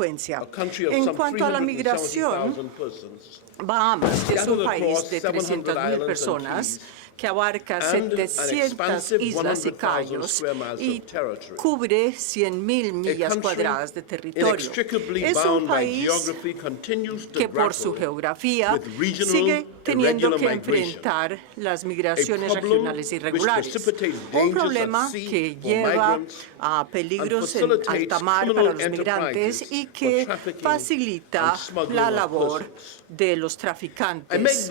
delincuencia. En cuanto a la migración, Bahamas es un país de 300.000 personas que abarca 700 islas y cayos y cubre 100.000 millas cuadradas de territorio. Es un país que por su geografía sigue teniendo que enfrentar las migraciones regionales irregulares, un problema que lleva a peligros en alta mar para los migrantes y que facilita la labor de los traficantes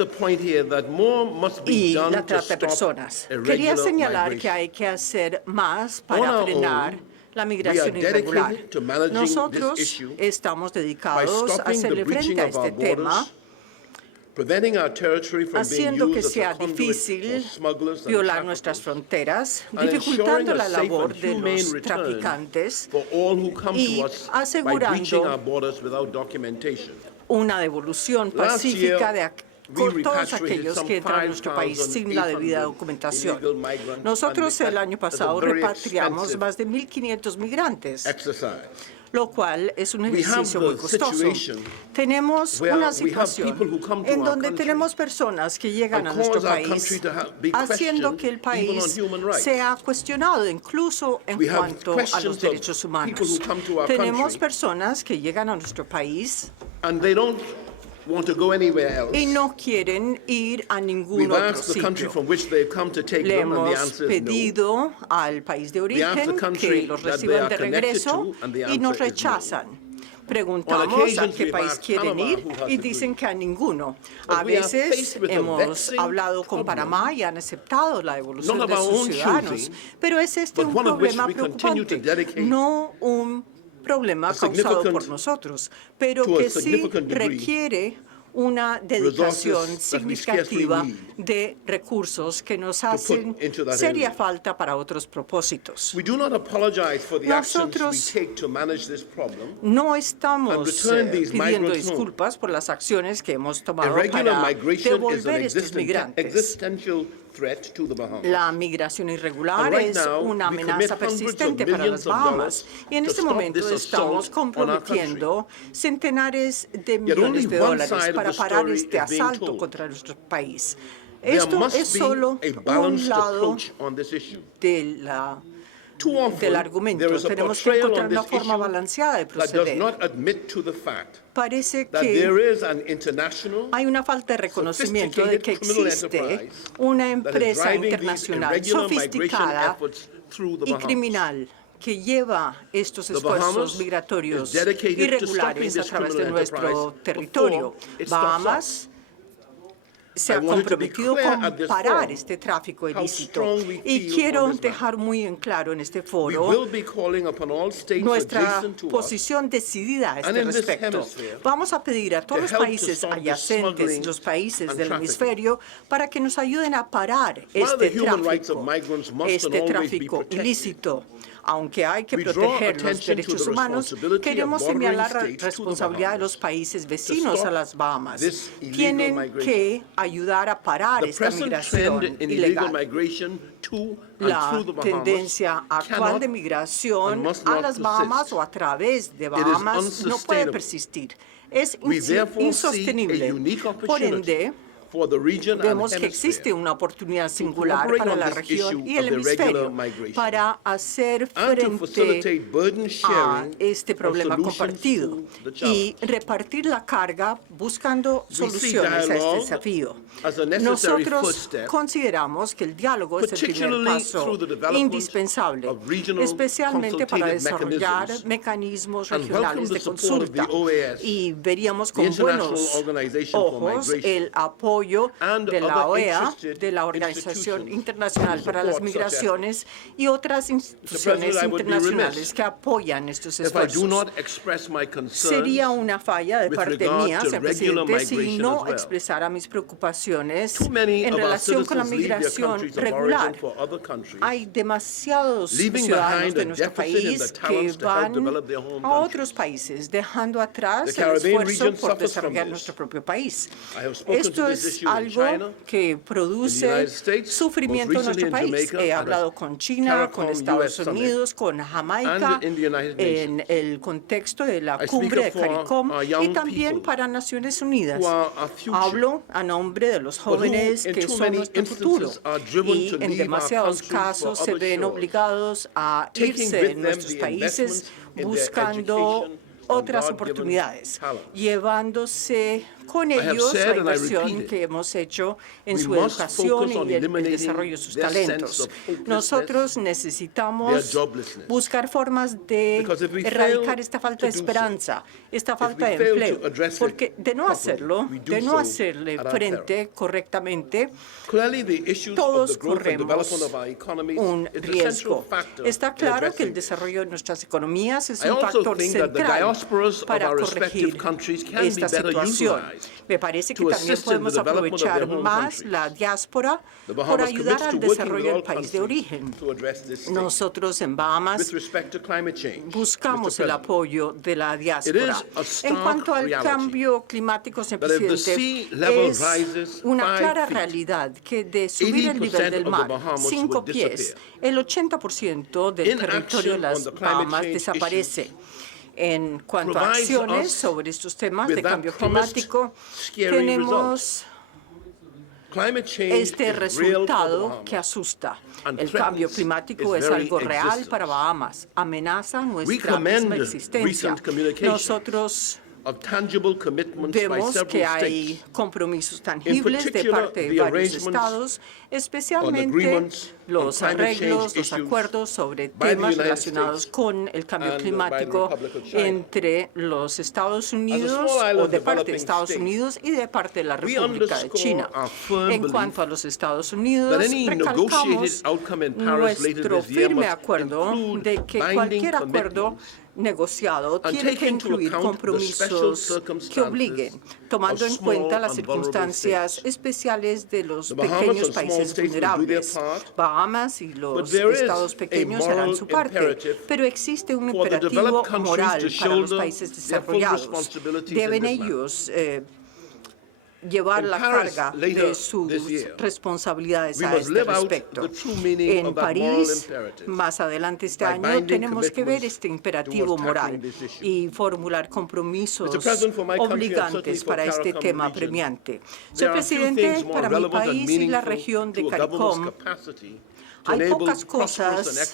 y la trata de personas. Quería señalar que hay que hacer más para frenar la migración irregular. Nosotros estamos dedicados a hacerle frente a este tema, haciendo que sea difícil violar nuestras fronteras, dificultando la labor de los traficantes y asegurando una devolución pacífica de todos aquellos que entran a nuestro país sin la debida documentación. Nosotros el año pasado repatriamos más de 1.500 migrantes, lo cual es un ejercicio muy costoso. Tenemos una situación en donde tenemos personas que llegan a nuestro país haciendo que el país sea cuestionado incluso en cuanto a los derechos humanos. Tenemos personas que llegan a nuestro país y no quieren ir a ningún otro sitio. Le hemos pedido al país de origen que los reciban de regreso y nos rechazan. Preguntamos a qué país quieren ir y dicen que a ninguno. A veces hemos hablado con Panamá y han aceptado la devolución de sus ciudadanos. Pero es un problema preocupante, no un problema causado por nosotros, pero que sí requiere una dedicación significativa de recursos que nos hacen seria falta para otros propósitos. Nosotros no estamos pidiendo disculpas por las acciones que hemos tomado para devolver estos migrantes. La migración irregular es una amenaza persistente para las Bahamas y en este momento estamos comprometiendo centenares de millones de dólares para parar este asalto contra nuestro país. Esto es solo un lado del argumento. Tenemos que encontrar una forma balanceada de proceder. Parece que hay una falta de reconocimiento de que existe una empresa internacional sofisticada y criminal que lleva estos esfuerzos migratorios irregulares a través de nuestro territorio. Bahamas se ha comprometido con parar este tráfico ilícito. Y quiero dejar muy en claro en este foro nuestra posición decidida a este respecto. Vamos a pedir a todos los países adyacentes y los países del hemisferio para que nos ayuden a parar este tráfico ilícito. Aunque hay que proteger los derechos humanos, queremos señalar la responsabilidad de los países vecinos a las Bahamas. Tienen que ayudar a parar esta migración ilegal. La tendencia actual de migración a las Bahamas o a través de Bahamas no puede persistir. Es insostenible. Por ende, vemos que existe una oportunidad singular para la región y el hemisferio para hacer frente a este problema compartido y repartir la carga buscando soluciones a este desafío. Nosotros consideramos que el diálogo es el primer paso indispensable, especialmente para desarrollar mecanismos regionales de consulta, y veríamos con buenos ojos el apoyo de la OEA, de la Organización Internacional para las Migraciones y otras instituciones internacionales que apoyan estos esfuerzos. Sería una falla de parte mía, señor presidente, si no expresara mis preocupaciones en relación con la migración regular. Hay demasiados ciudadanos de nuestro país que van a otros países, dejando atrás el esfuerzo por desarrollar nuestro propio país. Esto es es algo que produce sufrimiento en nuestro país. He hablado con China, con Estados Unidos, con Jamaica, en el contexto de la cumbre de CARICOM y también para Naciones Unidas. Hablo a nombre de los jóvenes que son nuestro futuro y en demasiados casos se ven obligados a irse de nuestros países buscando otras oportunidades, llevándose con ellos la inversión que hemos hecho en su educación y el desarrollo de sus talentos. Nosotros necesitamos buscar formas de erradicar esta falta de esperanza, esta falta de empleo, porque de no hacerlo, de no hacerle frente correctamente, todos corremos un riesgo. Está claro que el desarrollo de nuestras economías es un factor central para corregir esta situación. Me parece que también podemos aprovechar más la diáspora por ayudar al desarrollo del país de origen. Nosotros en Bahamas buscamos el apoyo de la diáspora. En cuanto al cambio climático, señor presidente, es una clara realidad que de subir el nivel del mar 5 pies, el 80% del territorio de las Bahamas desaparece. En cuanto a acciones sobre estos temas de cambio climático, tenemos este resultado que asusta. El cambio climático es algo real para Bahamas, amenaza nuestra misma existencia. Nosotros vemos que hay compromisos tangibles de parte de varios estados, especialmente los arreglos, los acuerdos sobre temas relacionados con el cambio climático entre los Estados Unidos o de parte de Estados Unidos y de parte de la República de China. En cuanto a los Estados Unidos, recalcamos nuestro firme acuerdo de que cualquier acuerdo negociado tiene que incluir compromisos que obliguen, tomando en cuenta las circunstancias especiales de los pequeños países vulnerables. Bahamas y los estados pequeños harán su parte, pero existe un imperativo moral para los países desarrollados. Deben ellos llevar la carga de sus responsabilidades a este respecto. En París, más adelante este año, tenemos que ver este imperativo moral y formular compromisos obligantes para este tema apremiante. Señor presidente, para mi país y la región de CARICOM, hay pocas cosas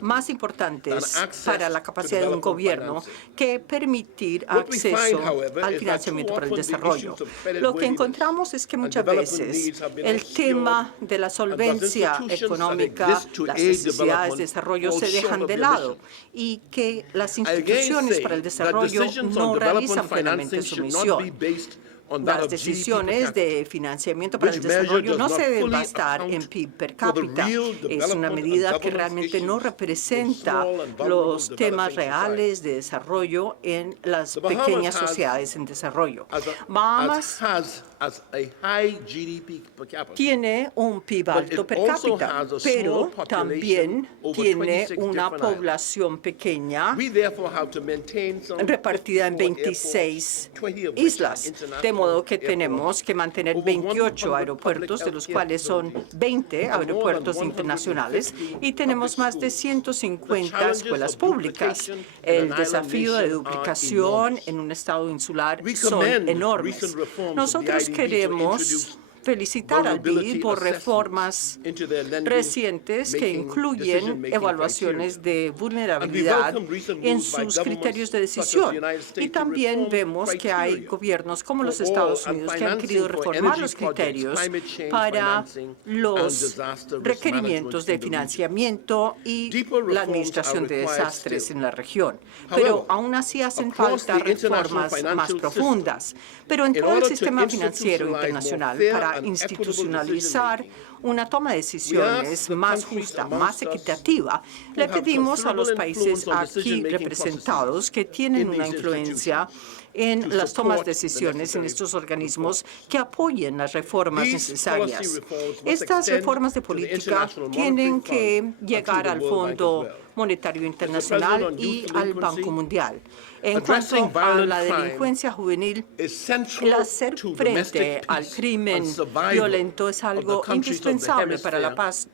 más importantes para la capacidad de un gobierno que permitir acceso al financiamiento para el desarrollo. Lo que encontramos es que muchas veces el tema de la solvencia económica, las necesidades de desarrollo se dejan de lado y que las instituciones para el desarrollo no realizan plenamente su misión. Las decisiones de financiamiento para el desarrollo no se deben basar en PIB per cápita. Es una medida que realmente no representa los temas reales de desarrollo en las pequeñas sociedades en desarrollo. Bahamas tiene un PIB alto per cápita, pero también tiene una población pequeña repartida en 26 islas, de modo que tenemos que mantener 28 aeropuertos, de los cuales son 20 aeropuertos internacionales, y tenemos más de 150 escuelas públicas. El desafío de duplicación en un estado insular son enormes. Nosotros queremos felicitar al BID por reformas recientes que incluyen evaluaciones de vulnerabilidad en sus criterios de decisión. Y también vemos que hay gobiernos como los Estados Unidos que han querido reformar los criterios para los requerimientos de financiamiento y la administración de desastres en la región. Pero aún así hacen falta reformas más profundas. Pero en todo el sistema financiero internacional, para institucionalizar una toma de decisiones más justa, más equitativa, le pedimos a los países aquí representados que tienen una influencia en las tomas de decisiones en estos organismos que apoyen las reformas necesarias. Estas reformas de política tienen que llegar al Fondo Monetario Internacional y al Banco Mundial. En cuanto a la delincuencia juvenil, el hacer frente al crimen violento es algo indispensable para la paz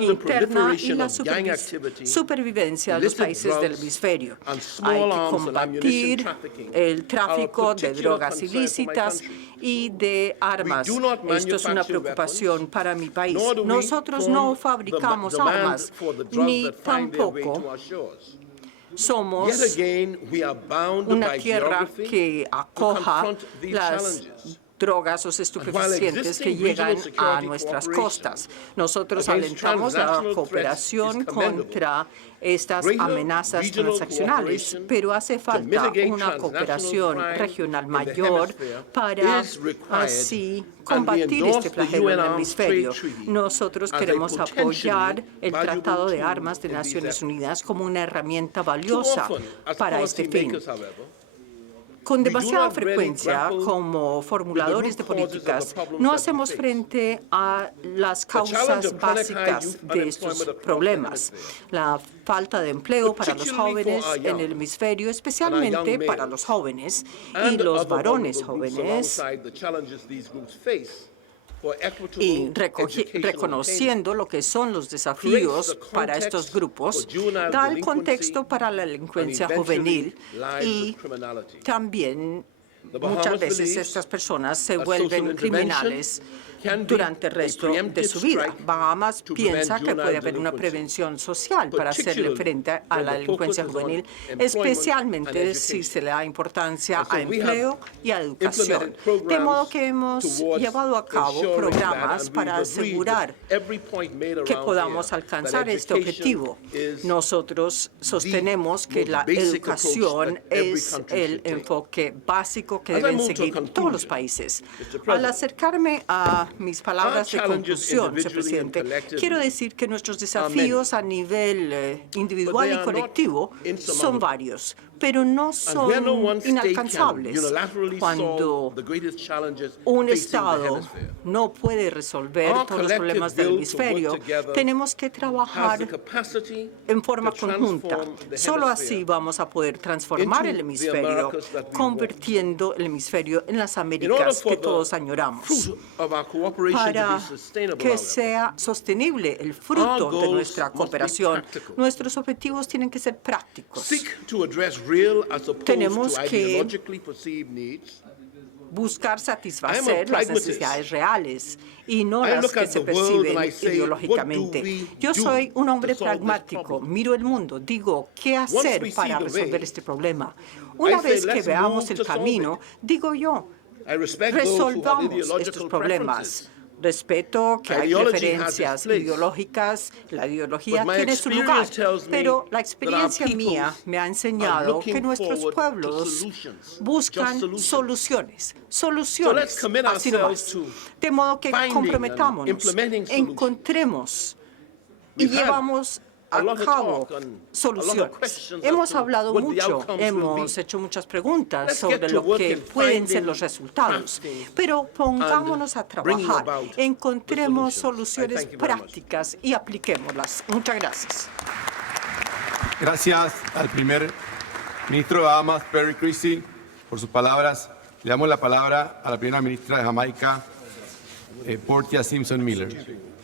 interna y la supervivencia de los países del hemisferio. Hay que combatir el tráfico de drogas ilícitas y de armas. Esto es una preocupación para mi país. Nosotros no fabricamos armas, ni tampoco somos una tierra que acoja las drogas o estupefacientes que llegan a nuestras costas. Nosotros alentamos la cooperación contra estas amenazas transaccionales, pero hace falta una cooperación regional mayor para así combatir este flagelo en el hemisferio. Nosotros queremos apoyar el Tratado de Armas de Naciones Unidas como una herramienta valiosa para este fin. Con demasiada frecuencia, como formuladores de políticas, no hacemos frente a las causas básicas de estos problemas. La falta de empleo para los jóvenes en el hemisferio, especialmente para los jóvenes y los varones jóvenes, y reconociendo lo que son los desafíos para estos grupos, da el contexto para la delincuencia juvenil y también muchas veces estas personas se vuelven criminales durante el resto de su vida. Bahamas piensa que puede haber una prevención social para hacerle frente a la delincuencia juvenil, especialmente si se le da importancia a empleo y a educación. De modo que hemos llevado a cabo programas para asegurar que podamos alcanzar este objetivo. Nosotros sostenemos que la educación es el enfoque básico que deben seguir todos los países. Al acercarme a mis palabras de conclusión, señor presidente, quiero decir que nuestros desafíos a nivel individual y colectivo son varios, pero no son inalcanzables. Cuando un Estado no puede resolver todos los problemas del hemisferio, tenemos que trabajar en forma conjunta. Solo así vamos a poder transformar el hemisferio, convirtiendo el hemisferio en las Américas que todos añoramos. Para que sea sostenible el fruto de nuestra cooperación, nuestros objetivos tienen que ser prácticos. Tenemos que buscar satisfacer las necesidades reales y no las que se perciben ideológicamente. Yo soy un hombre pragmático, miro el mundo, digo, ¿qué hacer para resolver este problema? Una vez que veamos el camino, digo yo, resolvamos estos problemas. Respeto que hay preferencias ideológicas, la ideología tiene su lugar, pero la experiencia mía me ha enseñado que nuestros pueblos buscan soluciones, así nomás. De modo que comprometámonos, encontremos y llevamos a cabo soluciones. Hemos hablado mucho, hemos hecho muchas preguntas sobre lo que pueden ser los resultados, pero pongámonos a trabajar, encontremos soluciones prácticas y apliquémoslas. Muchas gracias. Gracias al primer ministro de Bahamas, Perry Creasy, por sus palabras. Le damos la palabra a la primera ministra de Jamaica, Portia Simpson Miller.